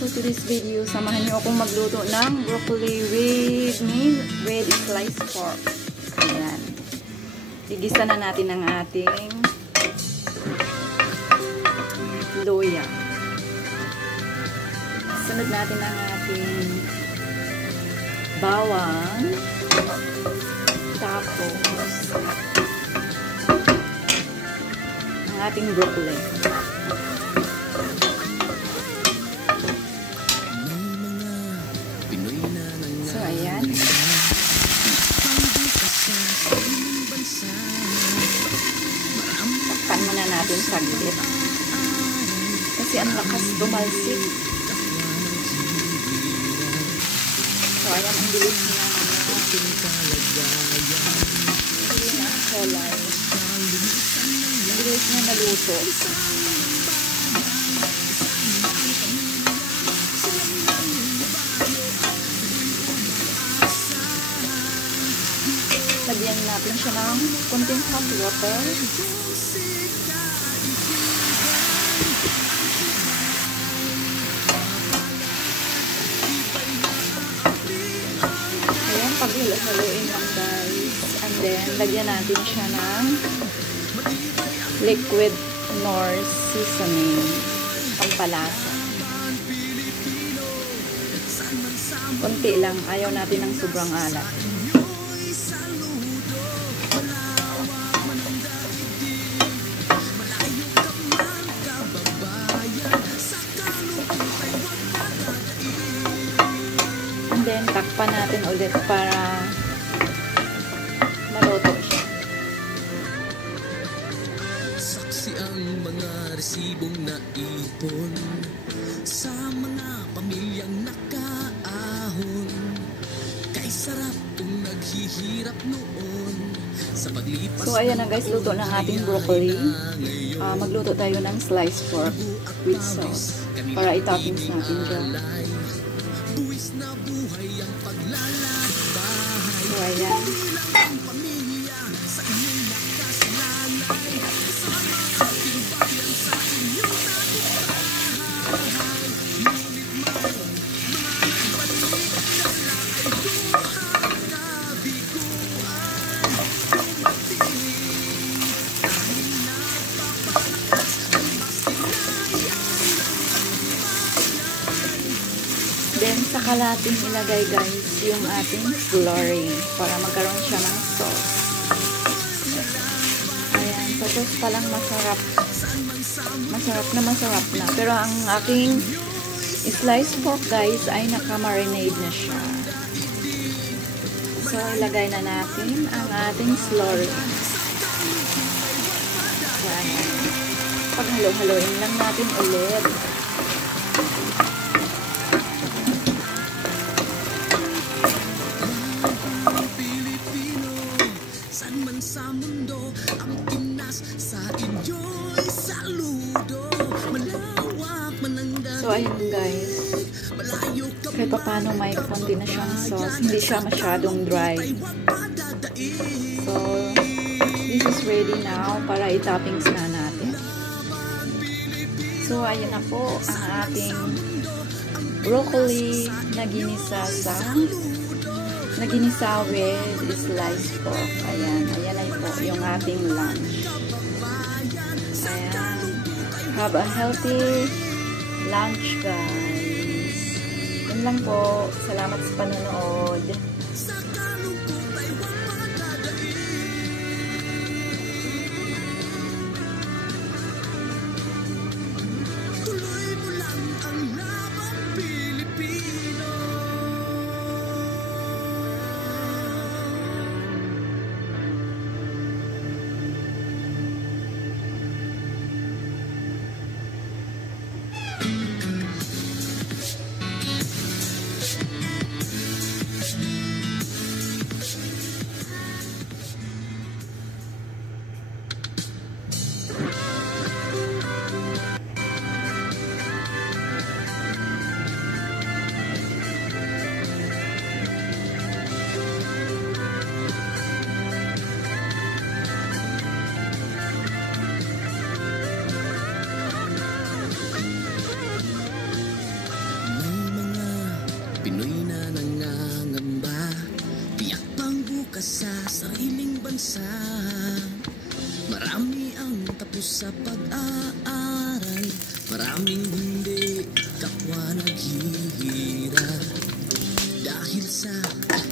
for today's video. Samahan niyo akong magluto ng broccoli with sliced pork. Ayan. Igisa na natin ang ating luya. Sunod natin ang ating bawang. Tapos ang ating broccoli. So, ayan. Takpan muna natin saglit. Kasi ang lakas dumalsik. So, ayan. Ang bilis niya. Hindi na ang kulay. Ang bilis niya naluto. Lagyan natin siya ng konting hot water. Ayan, paghalo-haloin lang guys. And then, lagyan natin siya ng liquid nor seasoning. Pampalasa. Konti lang. Ayaw natin ng sobrang alat. And then, takpan natin ulit para maluto siya. Saksi ang mga resibong naipon sa mga pamilyang nakaahon. Kay sarap kung naghihirap noon sa paglipas. So, ayan na guys, luto ng ating broccoli. Magluto tayo ng sliced pork with sauce para i-toppings natin dyan. Buwis na buhay ang paglalakbay. So, ayan. Ang pamilya sa inyong nakasalalay. Sama ating bayan sa inyong nabuhay. Ngunit man, mga balik dala ay buhang kabiguan. Dumating, tanging napapalakas ang masilayan ng bayan. Then, saka natin ilagay guys yung ating flooring para magkaroon siya ng sauce. Ayan, sa sauce pa lang masarap. Masarap na. Pero ang aking sliced pork guys ay naka-marinade na siya. So, ilagay na natin ang ating flooring. Ayan. Paghalo-haloin lang natin ulit. Sa mundo ang Pinas sa inyo'y saludo. Malawak mananggaling. So, ayun guys. Kahit pa paano may konti na siyang sauce. Hindi siya masyadong dry. So, this is ready now para i-toppings na natin. So, ayun na po ang ating broccoli na ginisa with sliced pork. Ayan na po yung ating lunch. Ayan. Have a healthy lunch, guys. Yun lang po. Salamat sa panonood. Pinoy na nangangamba, tiyak pang bukas sa sariling bansa. Marami ang tapos sa pag-aaral, maraming hindi kapwa naghihirap. Dahil sa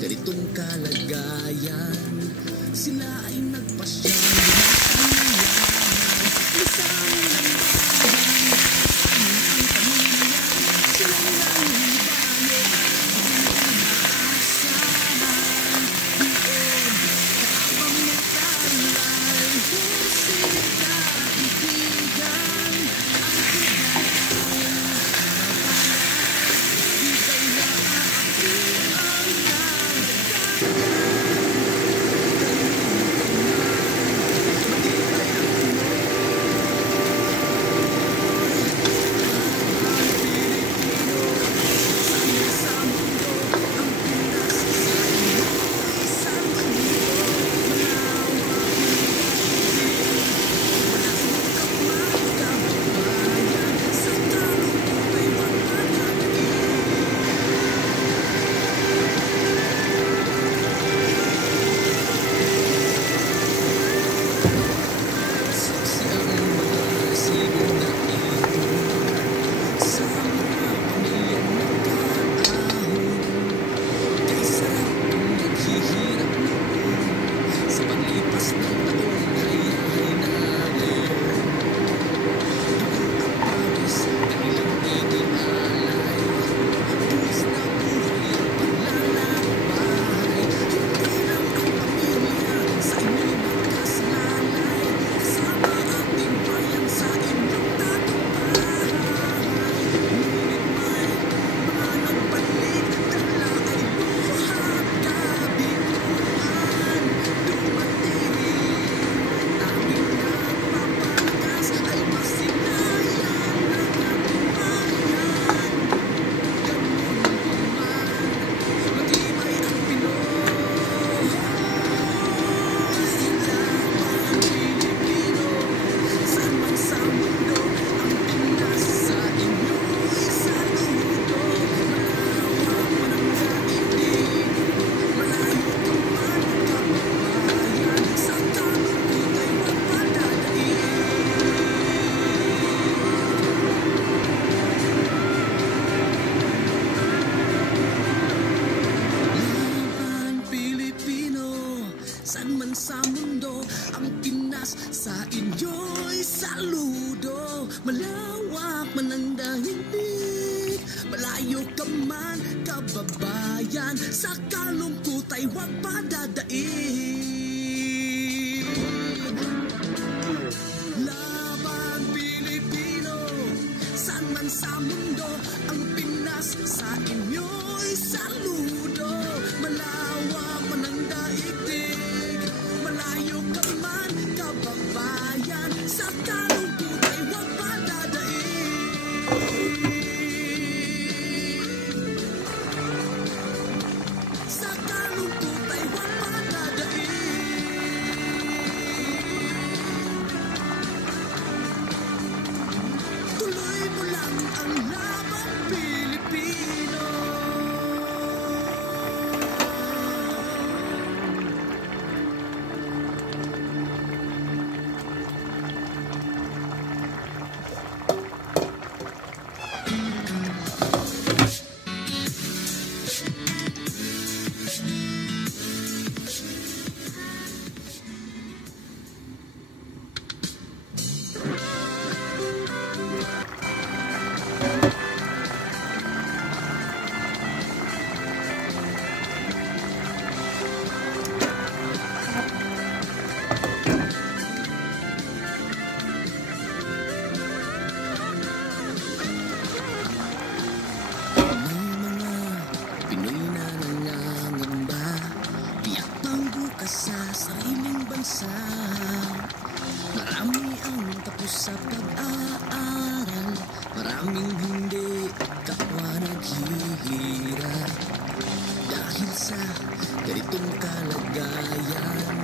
ganitong kalagayan, sila ay nagpasya. Sa mundo, ang Pinas sa inyo'y saludo. Malawak man ang daigdig, malayo ka man kababayan, sa kalungkot ay huwag padadaig. Laban Pilipino, saan man sa mundo, ang Pinas sa inyo'y saludo. Malawak man ang daigdig, malayo ka man kababayan, sa kalungkot ay huwag padadaig. Sa kalungkot ay huwag padadaig. Tuloy mo lang ang laban Pilipino. Marami ang tapos sa pag-aaral, maraming hindi kapwa naghihirap. Dahil sa ganitong kalagayan,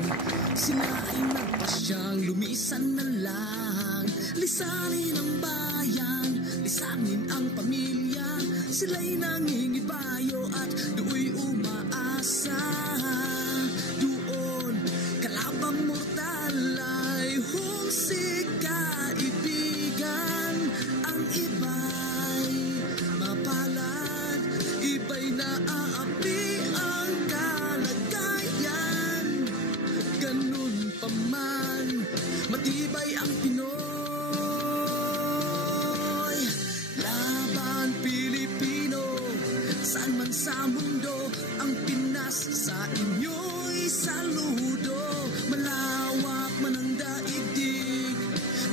sila ay nagpasyang lumisan na lang. Lisanin ang bayan, lisanin ang pamilya, sila'y nangingit kabayo at do'y umaasa. Doon kalabang mortal ay humsik kaibigan. Ang iba'y mapalad, iba'y naaapi ang kalagayan. Ganun pa man, matibay ang Pinoy. Laban Pilipino, saan man sa mundo, ang Pinas sa inyo'y saludo. Malawak man ang daigdig,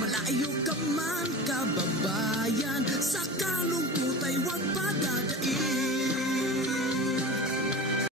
malayo ka man kababayan, sa kalungkot ay huwag padala.